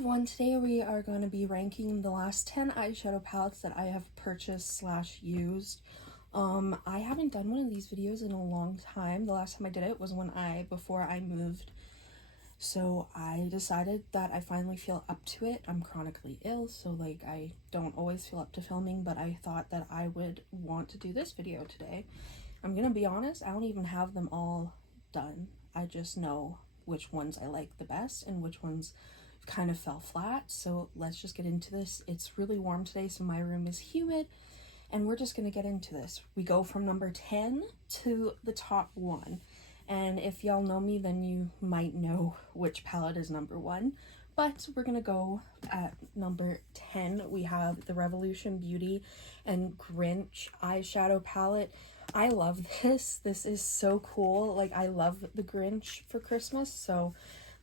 everyone, today we are going to be ranking the last 10 eyeshadow palettes that I have purchased slash used. I haven't done one of these videos in a long time. The last time I did it was before I moved. So I decided that I finally feel up to it. I'm chronically ill, so I don't always feel up to filming, but I thought that I would want to do this video today. I'm gonna be honest, I don't even have them all done. I just know which ones I like the best and which ones kind of fell flat. So let's just get into this. It's really warm today, so my room is humid, and we're just gonna get into this. We go from number 10 to the top one. And if y'all know me, then you might know which palette is number 1. But we're gonna go at number 10. We have the Revolution Beauty and Grinch eyeshadow palette. I love this. This is so cool. I love the Grinch for Christmas. So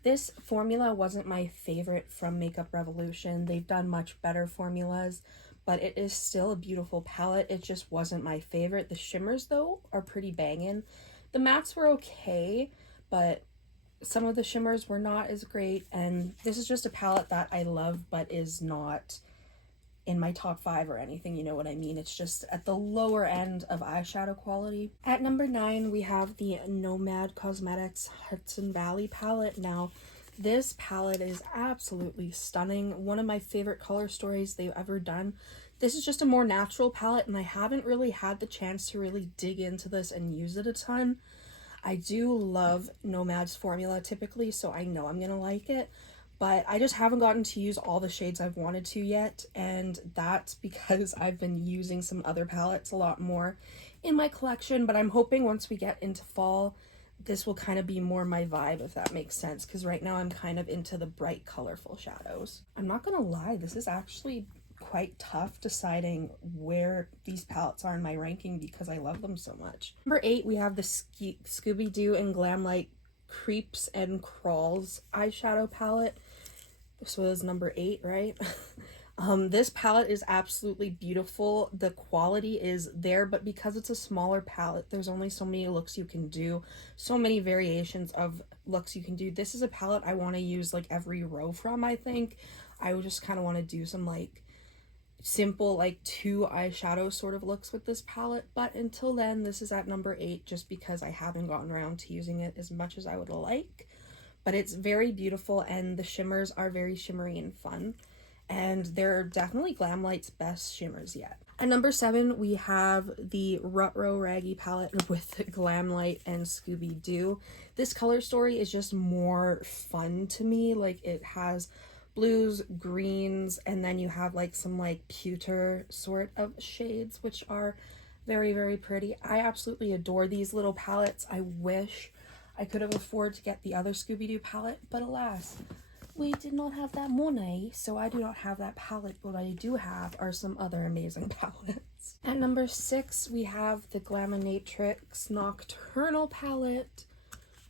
this formula wasn't my favorite from Makeup Revolution. They've done much better formulas, but it is still a beautiful palette. It just wasn't my favorite. The shimmers, though, are pretty banging. The mattes were okay, but some of the shimmers were not as great, and this is just a palette that I love, but is not in my top 5 or anything, you know what I mean? It's just at the lower end of eyeshadow quality. At number 9, we have the Nomad Cosmetics Hudson Valley palette. Now, this palette is absolutely stunning. One of my favorite color stories they've ever done. This is just a more natural palette, and I haven't really had the chance to really dig into this and use it a ton. I do love Nomad's formula typically, so I know I'm gonna like it, but I just haven't gotten to use all the shades I've wanted to yet, and that's because I've been using some other palettes a lot more in my collection. But I'm hoping once we get into fall, this will kind of be more my vibe, if that makes sense, because right now I'm kind of into the bright, colorful shadows. I'm not gonna lie, this is actually quite tough deciding where these palettes are in my ranking because I love them so much. Number 8, we have the Scooby-Doo and Glamlight Creeps and Crawls eyeshadow palette. This was number 8, right? This palette is absolutely beautiful. The quality is there, but because it's a smaller palette, there's only so many looks you can do, so many variations of looks you can do. This is a palette I want to use every row from, I think. I would just kind of want to do some simple 2 eyeshadow sort of looks with this palette, but until then, this is at number 8 just because I haven't gotten around to using it as much as I would like. But it's very beautiful, and the shimmers are very shimmery and fun, and they're definitely Glamlight's best shimmers yet. At number 7, we have the Rutro Raggy palette with Glamlight and Scooby-Doo. This color story is just more fun to me. It has blues, greens, and then you have some pewter sort of shades, which are very, very pretty. I absolutely adore these little palettes. I wish I could have afforded to get the other Scooby-Doo palette, but alas, we did not have that money, so I do not have that palette. What I do have are some other amazing palettes. At number 6, we have the Glaminatrix Nocturnal palette,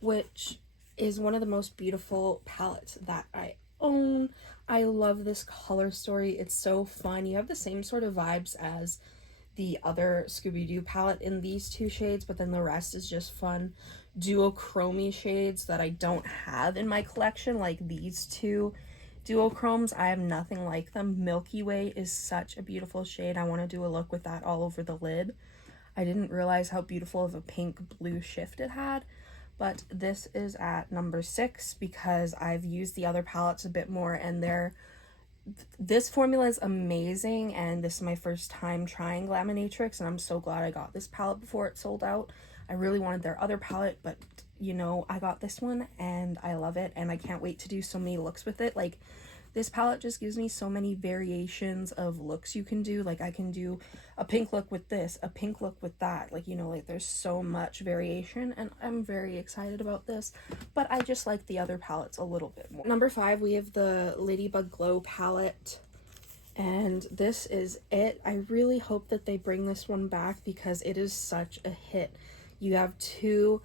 which is one of the most beautiful palettes that I own. I love this color story. It's so fun. You have the same sort of vibes as the other Scooby-Doo palette in these 2 shades, but then the rest is just fun duochrome shades that I don't have in my collection, like these 2 duochromes. I have nothing like them. Milky Way is such a beautiful shade. I want to do a look with that all over the lid. I didn't realize how beautiful of a pink blue shift it had. But this is at number 6 because I've used the other palettes a bit more, and this formula is amazing, and this is my first time trying Glaminatrix, and I'm so glad I got this palette before it sold out. I really wanted their other palette, but I got this one and I love it, and I can't wait to do so many looks with it. This palette just gives me so many variations of looks you can do. I can do a pink look with this, a pink look with that. There's so much variation, and I'm very excited about this, but I just like the other palettes a little bit more. Number 5, we have the Ladybug Glow palette, and this is it. I really hope that they bring this one back because it is such a hit. You have 2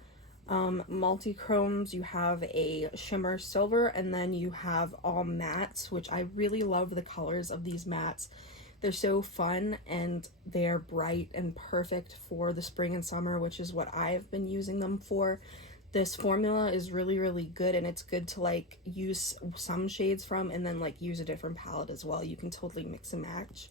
multi-chromes, you have a shimmer silver, and then you have all mattes, which I really love the colors of these mattes. They're so fun, and they're bright and perfect for the spring and summer, which is what I've been using them for. this formula is really, really good, and it's good to like use some shades from and then like use a different palette as well. You can totally mix and match.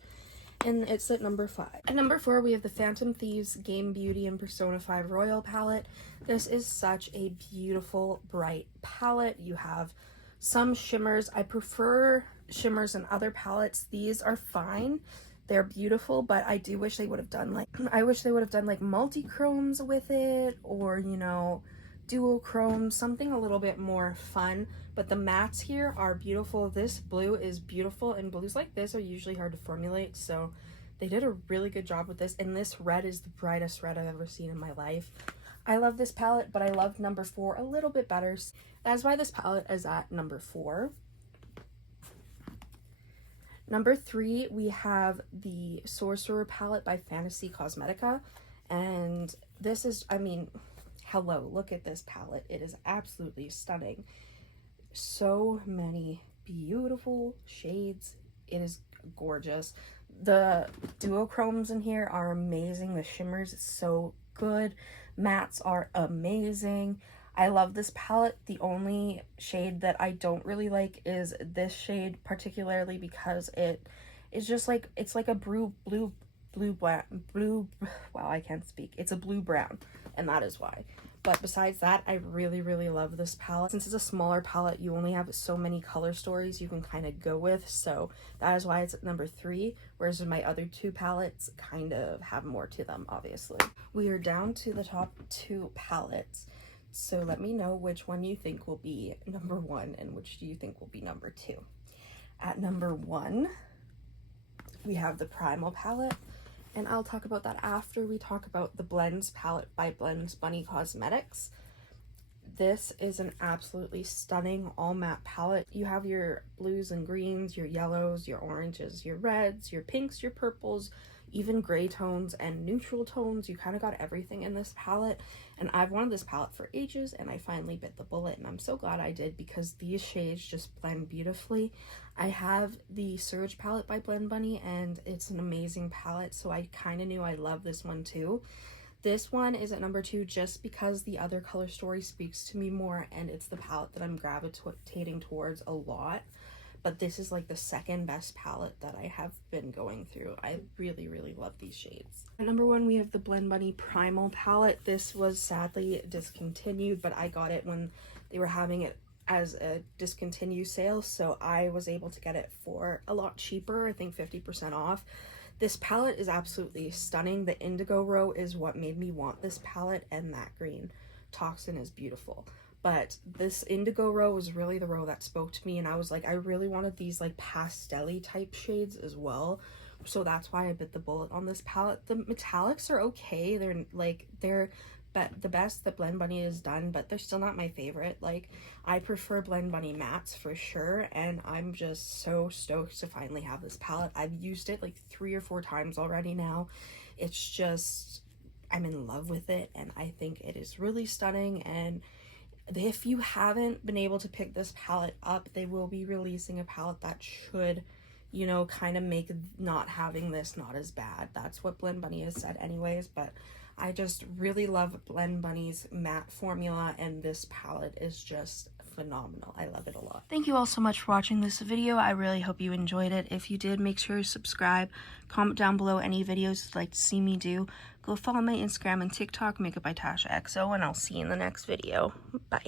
And it's at number 5. At number 4, we have the Phantom Thieves Game Beauty and Persona 5 Royal palette. This is such a beautiful, bright palette. You have some shimmers. I prefer shimmers in other palettes. These are fine. They're beautiful, but I do wish they would have done like, multi-chromes with it, or, you know, duochrome, something a little bit more fun. But the mattes here are beautiful. This blue is beautiful, and blues like this are usually hard to formulate, so they did a really good job with this. And this red is the brightest red I've ever seen in my life. I love this palette, but I love number 4 a little bit better. That's why this palette is at number 4. Number 3, we have the Sorcerer palette by Fantasy Cosmetica, and this is, I mean, hello, look at this palette. It is absolutely stunning. So many beautiful shades. It is gorgeous. The duochromes in here are amazing. The shimmers, it's so good. Mattes are amazing. I love this palette. The only shade that I don't really like is this shade, particularly because it is just like, it's like a blue, wow, I can't speak. It's a blue brown, and that is why. But besides that, I really, really love this palette. Since it's a smaller palette, you only have so many color stories you can kind of go with, so that is why it's at number 3, whereas my other 2 palettes kind of have more to them, obviously. We are down to the top 2 palettes, so let me know which one you think will be number 1 and which do you think will be number 2. At number 1, we have the Primal palette, and I'll talk about that after we talk about the Blends palette by Blends Bunny Cosmetics. This is an absolutely stunning all matte palette. You have your blues and greens, your yellows, your oranges, your reds, your pinks, your purples, even gray tones and neutral tones. You kind of got everything in this palette, and I've wanted this palette for ages, and I finally bit the bullet, and I'm so glad I did because these shades just blend beautifully. I have the Surge palette by Blend Bunny, and it's an amazing palette, so I kind of knew I love this one too. This one is at number 2 just because the other color story speaks to me more, and it's the palette that I'm gravitating towards a lot. But this is like the second best palette that I have been going through. I really, really love these shades. At number 1, we have the Blend Bunny Primal palette. This was sadly discontinued, but I got it when they were having it as a discontinued sale, so I was able to get it for a lot cheaper, I think 50% off. This palette is absolutely stunning. The indigo row is what made me want this palette, and that green Toxin is beautiful. But this indigo row was really the row that spoke to me, and I was like, I really wanted these like pastel-y type shades as well, so that's why I bit the bullet on this palette. The metallics are okay. They're the best that Blend Bunny has done, but they're still not my favorite. Like, I prefer Blend Bunny mattes for sure, and I'm just so stoked to finally have this palette. I've used it like 3 or 4 times already now. It's just, I'm in love with it, and I think it is really stunning. And if you haven't been able to pick this palette up, they will be releasing a palette that should, you know, kind of make not having this not as bad. That's what Blend Bunny has said anyways, but I just really love Blend Bunny's matte formula, and this palette is just phenomenal. I love it a lot. Thank you all so much for watching this video. I really hope you enjoyed it. If you did, make sure to subscribe, comment down below any videos you'd like to see me do. Go follow my Instagram and TikTok, Makeup by Tasha XO, and I'll see you in the next video. Bye.